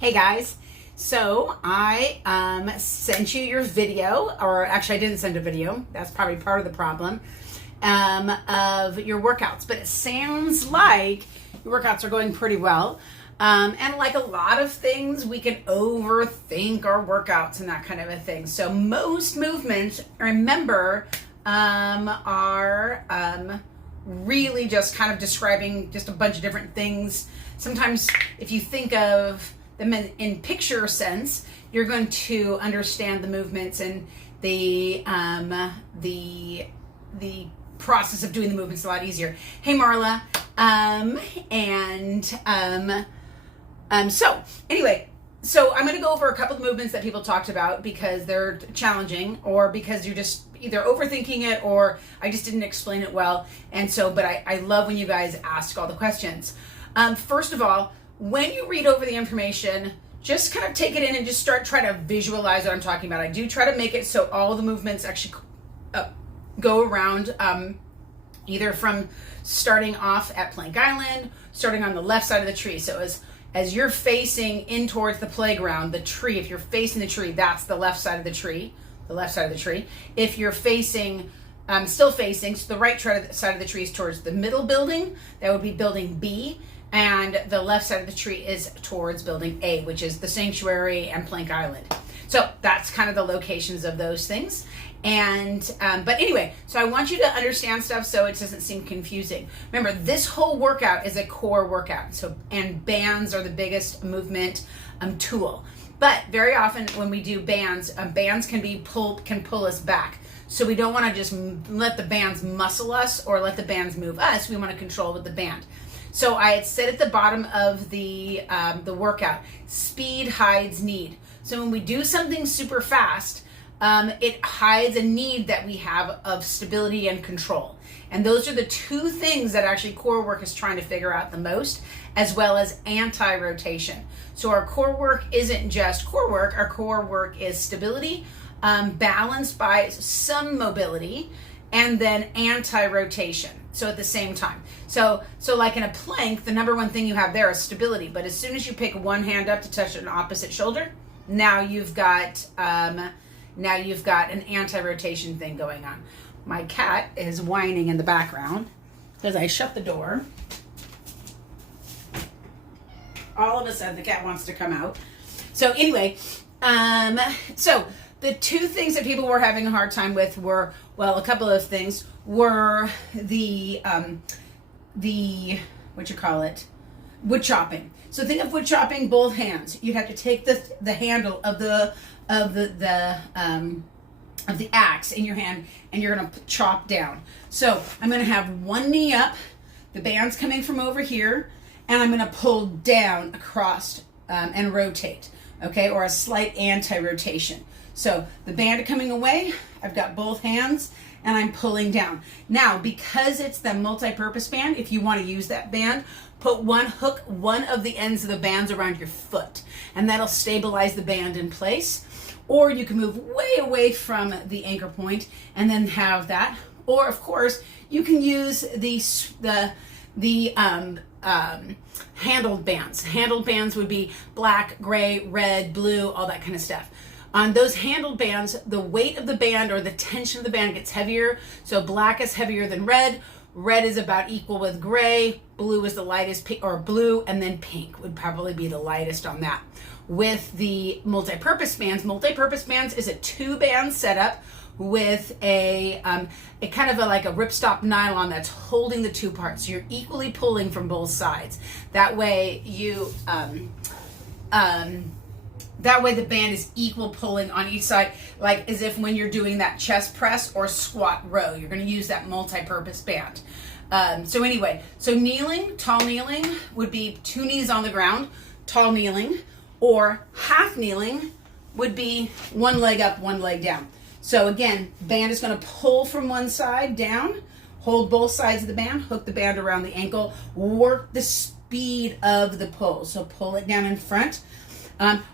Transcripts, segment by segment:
Hey guys, so I sent you your video, or actually I didn't send a video, that's probably part of the problem, of your workouts, but it sounds like your workouts are going pretty well. And like a lot of things, we can overthink our workouts and that kind of a thing. So most movements, remember, are really just kind of describing just a bunch of different things. Sometimes if you think of them in picture sense, you're going to understand the movements and the process of doing the movements a lot easier. Hey Marla, so anyway, so I'm going to go over a couple of movements that people talked about because they're challenging, or because you're just either overthinking it or I just didn't explain it well. And so, but I love when you guys ask all the questions. First of all, when you read over the information, just kind of take it in and just try to visualize what I'm talking about. I do try to make it so all the movements actually go around, either from starting off at Plank Island, starting on the left side of the tree. So as you're facing in towards the playground, the tree, if you're facing the tree, that's the left side of the tree, If you're facing, still facing, so the right side of the tree is towards the middle building, that would be building B. And the left side of the tree is towards building A, which is the sanctuary and Plank Island. So that's kind of the locations of those things. And, but anyway, so I want you to understand stuff so it doesn't seem confusing. Remember, this whole workout is a core workout. So, and bands are the biggest movement tool. But very often when we do bands, bands can pull us back. So we don't want to just let the bands muscle us or let the bands move us. We want to control with the band. So I had said at the bottom of the workout, speed hides need. So when we do something super fast, it hides a need that we have of stability and control. And those are the two things that actually core work is trying to figure out the most, as well as anti-rotation. So our core work isn't just core work. Our core work is stability, balanced by some mobility, and then anti-rotation. So at the same time. So like in a plank, the number one thing you have there is stability. But as soon as you pick one hand up to touch an opposite shoulder, now you've got an anti-rotation thing going on. My cat is whining in the background because I shut the door. All of a sudden, the cat wants to come out. So anyway, so the two things that people were having a hard time with were, well, a couple of things were the wood chopping. So think of wood chopping, both hands. You'd have to take the handle of the axe in your hand, and you're gonna chop down. So I'm gonna have one knee up, the band's coming from over here, and I'm gonna pull down across and rotate, okay, or a slight anti-rotation. So the band coming away, I've got both hands, and I'm pulling down. Now, because it's the multi-purpose band, if you want to use that band, hook one of the ends of the bands around your foot, and that'll stabilize the band in place. Or you can move way away from the anchor point and then have that. Or of course, you can use the handled bands. Handled bands would be black, gray, red, blue, all that kind of stuff. On those handled bands, the weight of the band or the tension of the band gets heavier. So black is heavier than red. Red is about equal with gray. Blue is the lightest, or blue, and then pink would probably be the lightest on that. With the multi-purpose bands is a 2-band setup with a kind of like a ripstop nylon that's holding the two parts. So you're equally pulling from both sides. That way the band is equal pulling on each side, like as if when you're doing that chest press or squat row, you're going to use that multi-purpose band. So anyway, so kneeling, tall kneeling would be 2 knees on the ground, tall kneeling, or half kneeling would be 1 leg up, 1 leg down. So again, band is going to pull from one side down, hold both sides of the band, hook the band around the ankle, work the speed of the pull. So pull it down in front.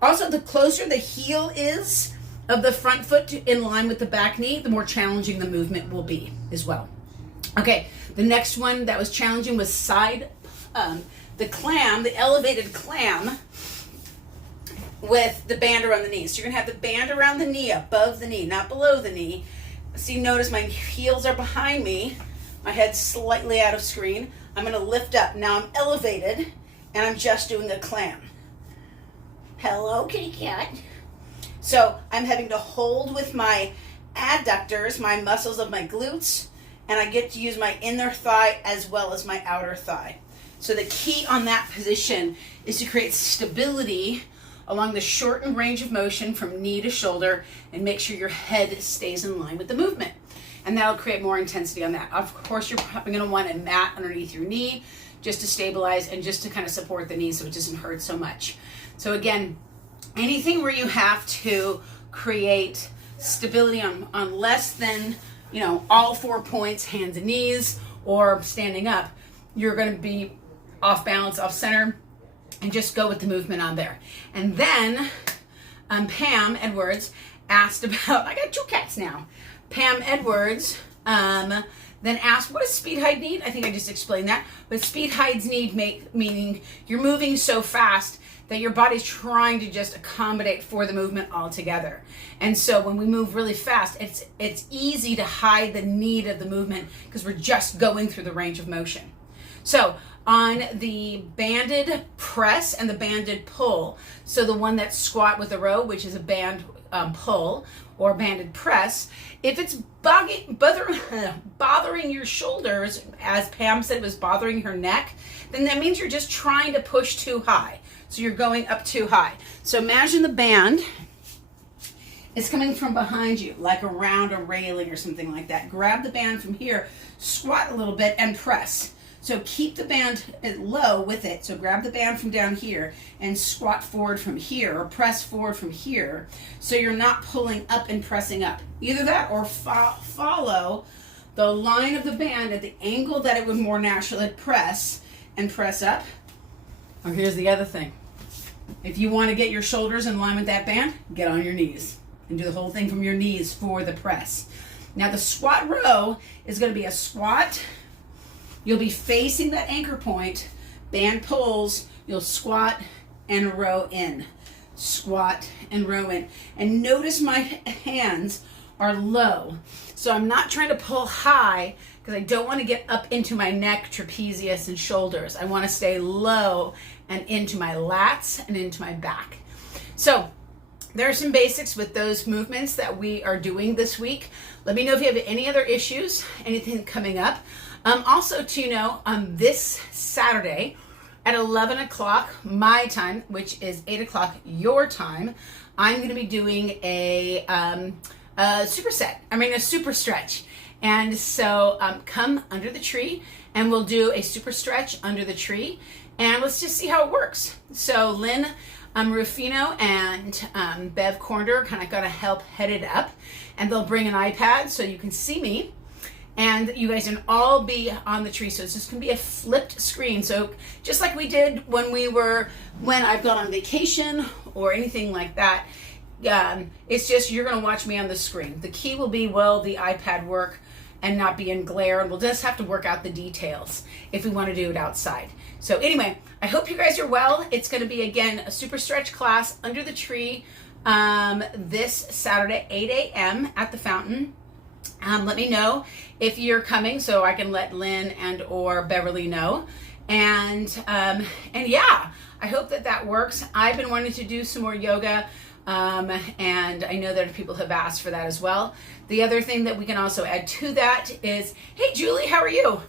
Also, the closer the heel is of the front foot in line with the back knee, the more challenging the movement will be as well. Okay, the next one that was challenging was side, the elevated clam with the band around the knee. So you're gonna have the band around the knee, above the knee, not below the knee. See, notice my heels are behind me, my head's slightly out of screen. I'm gonna lift up. Now I'm elevated and I'm just doing a clam. Hello, kitty cat. So I'm having to hold with my adductors, my muscles of my glutes, and I get to use my inner thigh as well as my outer thigh. So the key on that position is to create stability along the shortened range of motion from knee to shoulder and make sure your head stays in line with the movement. And that'll create more intensity on that. Of course, you're probably gonna want a mat underneath your knee just to stabilize and just to kind of support the knee so it doesn't hurt so much. So again, anything where you have to create stability on less than, all 4 points, hands and knees, or standing up, you're gonna be off balance, off center, and just go with the movement on there. And then Pam Edwards asked about, I got 2 cats now. Pam Edwards then asked, what does speed hide need? I think I just explained that. But speed hides need meaning you're moving so fast that your body's trying to just accommodate for the movement altogether. And so when we move really fast, it's easy to hide the need of the movement because we're just going through the range of motion. So on the banded press and the banded pull, so the one that's squat with a row, which is a band pull or banded press, if it's bothering your shoulders, as Pam said it was bothering her neck, then that means you're just trying to push too high. So you're going up too high. So imagine the band is coming from behind you, like around a railing or something like that. Grab the band from here, squat a little bit, and press. So keep the band low with it. So grab the band from down here and squat forward from here, or press forward from here, so you're not pulling up and pressing up. Either that or follow the line of the band at the angle that it would more naturally press and press up. Or here's the other thing. If you want to get your shoulders in line with that band, get on your knees and do the whole thing from your knees for the press. Now the squat row is going to be a squat. You'll be facing that anchor point, band pulls, you'll squat and row in. Squat and row in. And notice my hands are low. So I'm not trying to pull high because I don't want to get up into my neck, trapezius, and shoulders. I want to stay low and into my lats and into my back. So there are some basics with those movements that we are doing this week. Let me know if you have any other issues, anything coming up. Also, this Saturday at 11 o'clock my time, which is 8 o'clock your time, I'm going to be doing a super stretch. And so come under the tree and we'll do a super stretch under the tree and let's just see how it works. So Lynn Rufino and Bev Cornder kind of going to help head it up, and they'll bring an iPad so you can see me. And you guys can all be on the tree. So it's just going to be a flipped screen. So just like we did when I've gone on vacation or anything like that, it's just you're going to watch me on the screen. The key will be, will the iPad work and not be in glare? And we'll just have to work out the details if we want to do it outside. So anyway, I hope you guys are well. It's going to be, again, a super stretch class under the tree this Saturday, 8 a.m. at the fountain. Let me know if you're coming so I can let Lynn and or Beverly know. And yeah, I hope that works. I've been wanting to do some more yoga, and I know that people have asked for that as well. The other thing that we can also add to that is, hey Julie, how are you?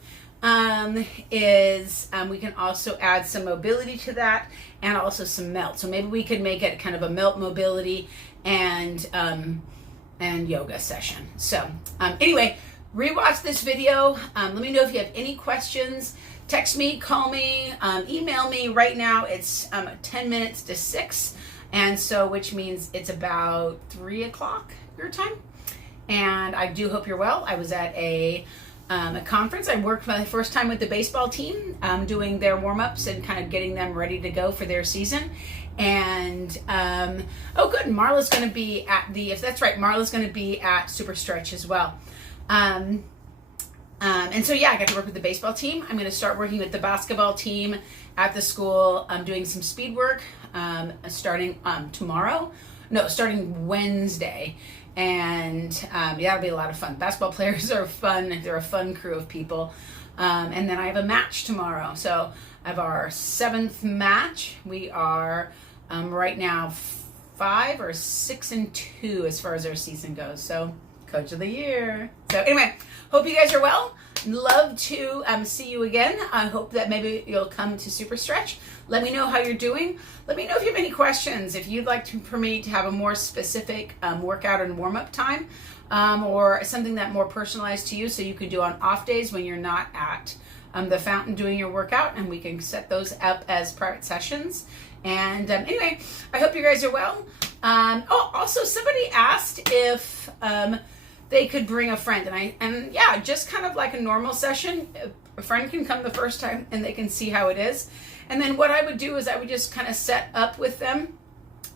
We can also add some mobility to that and also some melt. So maybe we could make it kind of a melt, mobility, and yoga session. So anyway, rewatch this video. Let me know if you have any questions. Text me, call me, email me. Right now it's 10 minutes to 6, and so which means it's about 3 o'clock your time. And I do hope you're well. I was at a conference. I worked for the first time with the baseball team, doing their warm-ups and kind of getting them ready to go for their season. And oh good, Marla's going to be at Marla's going to be at Super Stretch as well. And so yeah, I got to work with the baseball team. I'm going to start working with the basketball team at the school. I'm doing some speed work starting tomorrow. No, starting Wednesday. And that'll be a lot of fun. Basketball players are fun. They're a fun crew of people. And then I have a match tomorrow. So I have our 7th match. We are right now 5 or 6-2 as far as our season goes. So Coach of the Year. So anyway, hope you guys are well. Love to see you again. I hope that maybe you'll come to Super Stretch. Let me know how you're doing. Let me know if you have any questions. If you'd like for me to have a more specific workout and warm-up time, or something that more personalized to you so you can do on off days when you're not at the fountain doing your workout, and we can set those up as private sessions. And anyway, I hope you guys are well. Also somebody asked if they could bring a friend, and yeah, just kind of like a normal session. A friend can come the first time and they can see how it is. And then what I would do is I would just kind of set up with them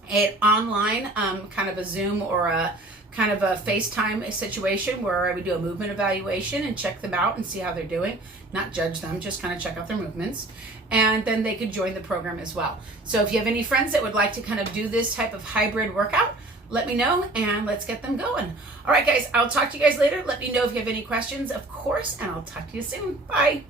an online kind of a Zoom or a kind of a FaceTime situation where I would do a movement evaluation and check them out and see how they're doing. Not judge them, just kind of check out their movements. And then they could join the program as well. So if you have any friends that would like to kind of do this type of hybrid workout, let me know and let's get them going. All right, guys, I'll talk to you guys later. Let me know if you have any questions, of course, and I'll talk to you soon. Bye.